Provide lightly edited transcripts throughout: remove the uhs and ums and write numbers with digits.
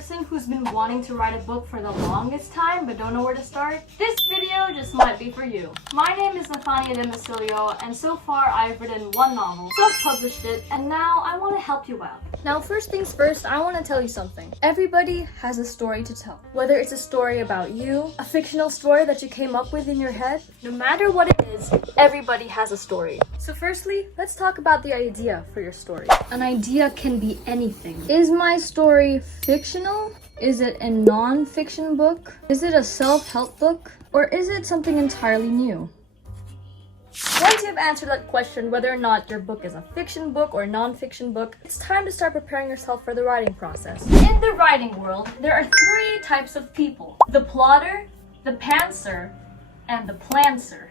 person who's been wanting to write a book for the longest time but don't know where to start? This video just might be for you. My name is Dandasterton, and so far I've written one novel, self-published it, and now I want to help you out. Now, first things first, I want to tell you something. Everybody has a story to tell. Whether it's a story about you, a fictional story that you came up with in your head, no matter what it is, everybody has a story. So firstly, let's talk about the idea for your story. An idea can be anything. Is my story fictional? Is it a non-fiction book? Is it a self-help book? Or is it something entirely new? Once you've answered that question, whether or not your book is a fiction book or non-fiction book, it's time to start preparing yourself for the writing process. In the writing world, there are three types of people: the plotter, the pantser, and the plancer.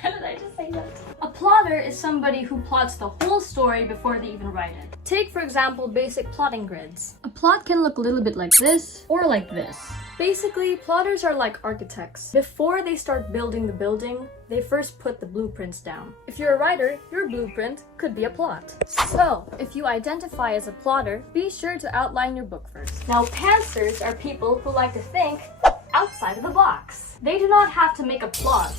How did I just say that? A plotter is somebody who plots the whole story before they even write it. Take, for example, basic plotting grids. A plot can look a little bit like this or like this. Basically, plotters are like architects. Before they start building the building, they first put the blueprints down. If you're a writer, your blueprint could be a plot. So, if you identify as a plotter, be sure to outline your book first. Now, pantsers are people who like to think outside of the box. They do not have to make a plot.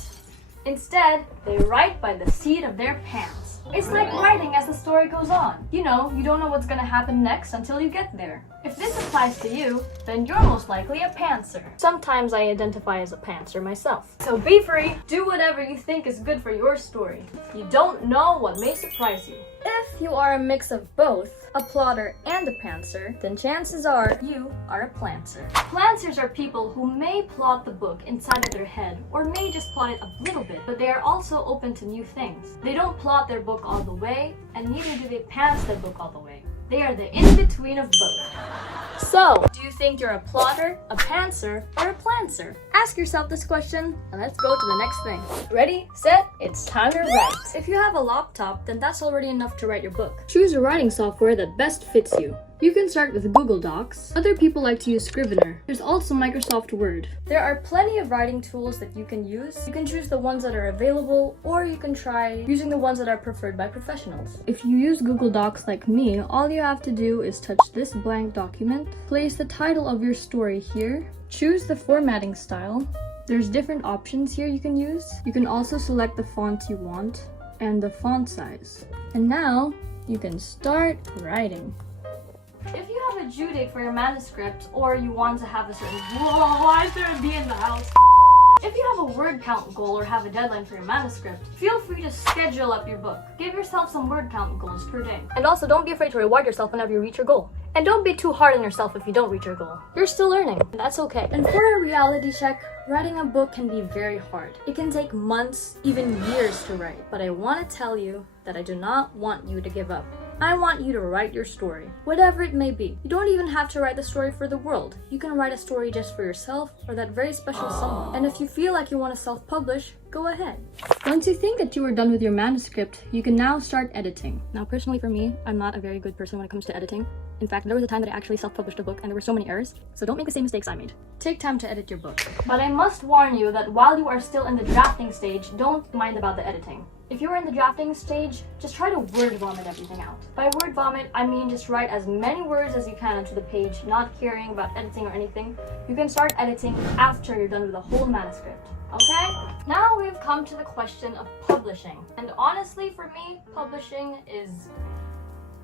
Instead, they write by the seat of their pants. It's like writing as the story goes on. You know, you don't know what's gonna happen next until you get there. If this applies to you, then you're most likely a pantser. Sometimes I identify as a pantser myself. So be free, do whatever you think is good for your story. You don't know what may surprise you. If you are a mix of both, a plotter and a pantser, then chances are you are a planter. Planters are people who may plot the book inside of their head or may just plot it a little bit, but they are also open to new things. They don't plot their book all the way, and neither do they pants their book all the way. They are the in-between of both. So, do you think you're a plotter, a pantser, or a planter? Ask yourself this question, and let's go to the next thing. Ready, set, it's time to write. If you have a laptop, then that's already enough to write your book. Choose a writing software that best fits you. You can start with Google Docs. Other people like to use Scrivener. There's also Microsoft Word. There are plenty of writing tools that you can use. You can choose the ones that are available, or you can try using the ones that are preferred by professionals. If you use Google Docs like me, all you have to do is touch this blank document, place the title of your story here, choose the formatting style. There's different options here you can use. You can also select the font you want and the font size. And now you can start writing. If you have a due date for your manuscript, or you want to have a certain why is there a bee in the house? If you have a word count goal or have a deadline for your manuscript, feel free to schedule up your book. Give yourself some word count goals per day. And also, don't be afraid to reward yourself whenever you reach your goal. And don't be too hard on yourself if you don't reach your goal. You're still learning, and that's okay. And for a reality check, writing a book can be very hard. It can take months, even years to write. But I want to tell you that I do not want you to give up. I want you to write your story, whatever it may be. You don't even have to write the story for the world. You can write a story just for yourself or that very special someone. And if you feel like you want to self-publish, go ahead. Once you think that you are done with your manuscript, you can now start editing. Now, personally for me, I'm not a very good person when it comes to editing. In fact, there was a time that I actually self-published a book and there were so many errors, so don't make the same mistakes I made. Take time to edit your book. But I must warn you that while you are still in the drafting stage, don't mind about the editing. If you're in the drafting stage, just try to word vomit everything out. By word vomit, I mean just write as many words as you can onto the page, not caring about editing or anything. You can start editing after you're done with the whole manuscript. Okay? Now we've come to the question of publishing. And honestly, for me, publishing is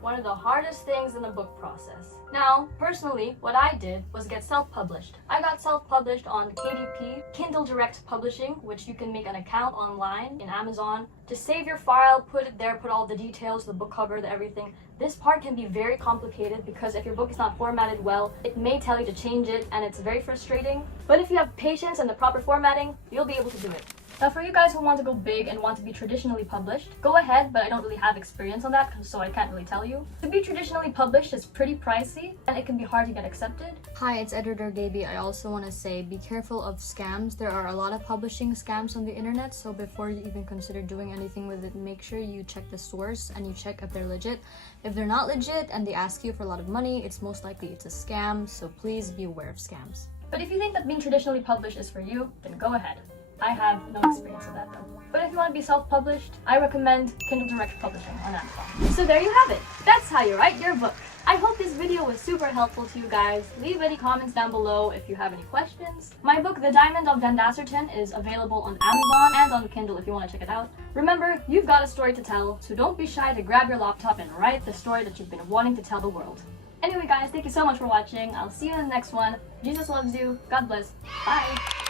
one of the hardest things in the book process. Now, personally, what I did was get self-published. I got self-published on KDP, Kindle Direct Publishing, which you can make an account online in Amazon. Just save your file, put it there, put all the details, the book cover, everything. This part can be very complicated because if your book is not formatted well, it may tell you to change it, and it's very frustrating. But if you have patience and the proper formatting, you'll be able to do it. Now, for you guys who want to go big and want to be traditionally published, go ahead, but I don't really have experience on that, so I can't really tell you. To be traditionally published is pretty pricey, and it can be hard to get accepted. Hi, it's Editor Gaby. I also want to say, be careful of scams. There are a lot of publishing scams on the internet, so before you even consider doing anything with it, make sure you check the source and you check if they're legit. If they're not legit and they ask you for a lot of money, it's most likely it's a scam, so please be aware of scams. But if you think that being traditionally published is for you, then go ahead. I have no experience of that though. But if you want to be self-published, I recommend Kindle Direct Publishing on Amazon. So there you have it. That's how you write your book. I hope this video was super helpful to you guys. Leave any comments down below if you have any questions. My book, The Diamond of Dandasterton, is available on Amazon and on Kindle if you want to check it out. Remember, you've got a story to tell, so don't be shy to grab your laptop and write the story that you've been wanting to tell the world. Anyway guys, thank you so much for watching. I'll see you in the next one. Jesus loves you. God bless. Bye!